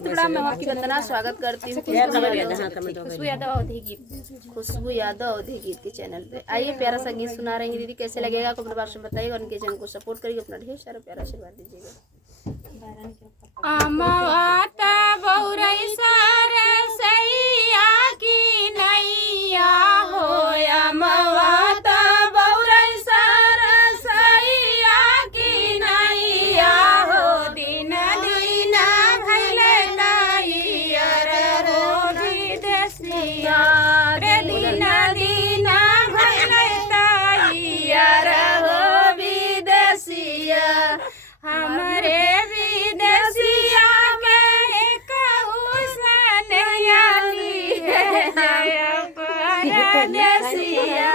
नमस्ते प्रणाम, मैं आपकी वंदना स्वागत करती हूँ खुशबू यादव अवधी गीत के चैनल पे। आइए प्यारा सा गीत सुना रही हैं दीदी, कैसे लगेगा कमेंट बॉक्स में बताइएगा। उनके चैनल को सपोर्ट करिए, अपना ढेर सारा प्यारा आशीर्वाद दीजिएगा। अमवाता बहुरई सरसैया की नैया हो, अमवाता बहुरई सरसैया की नैया हो, दिन दिन भइले नैयर हो विदेशिया रे, दिन दिन भइले नैयर हो विदेशिया। हमरे विदेशिया के कहू सनयाली है परदेसिया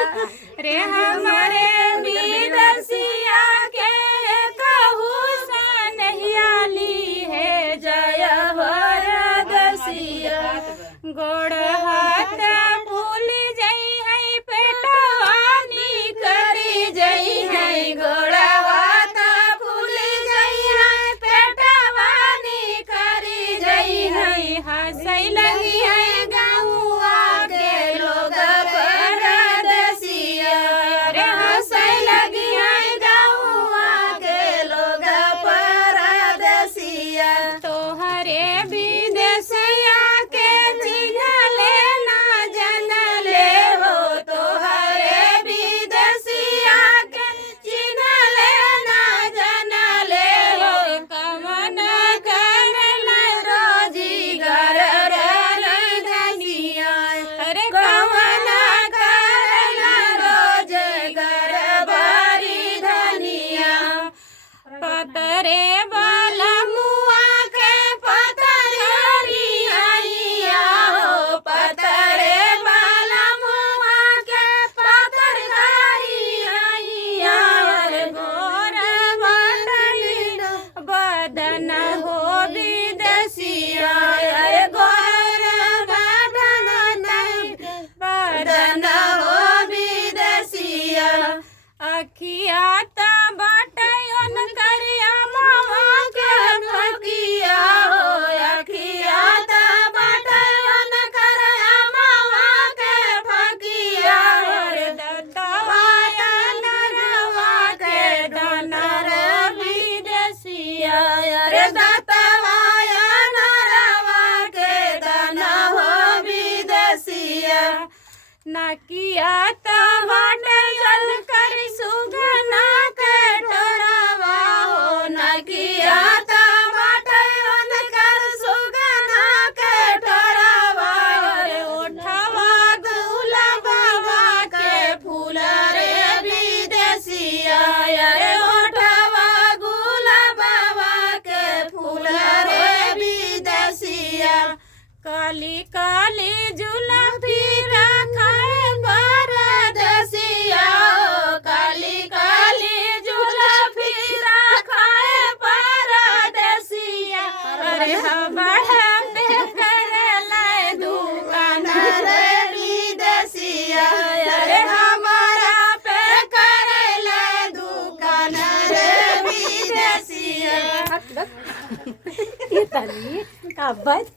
रे, हमरे विदेशिया के कहू सनयाली है जय परदेसिया। गोड़ हाथ भूल जई है पेटवानी करी जई है, गोड़ हाथ भूल जई है पेटवानी करी जई है। हंसै लगी है गाँवा के लोग परदेसिया रे, हंसै लगी है गाँवा के लोग परदेसिया। तोहरे विदेशिया के चिन्ह ले ना जन ले हो, तोहरे विदेशिया के चिन्ह ले ना जन ले हो। कमन करला रोजीगार रे धनिया रे, कमन करला रोजगार बारी धनिया। पतरे वाला मुआ के पतरी आइया हो, पतरे वाला मुआ के पतरकारी आइया रे। गोर बदन हो विदेशिया रे, गोर बदन हो विदेशिया। अखिया त बाटन करिया मावा के फकिया हो, अखिया त बाटन करिया मावा के फकिया रे। दतवाया नरवा के डनर विदेशिया रे, दतवाया नरवा के दन हो विदेशिया। नकिया त बाटन करी सुगना के टोरावा हो, नकिया त बाटन कर सुगना के टोरावा रे। ओठवा गुलाबवा के फूल रे विदेशिया रे, ओठवा गुलाबवा के फूल रे विदेशिया। काली काली जुलफी रखाए परदेसिया हो, काली काली जुलफी रखाए परदेसिया अरे। हमारा पे करला दुकान रे विदेशिया अरे, हमारा पे करला दुकान रे विदेशिया। ये तनी का बात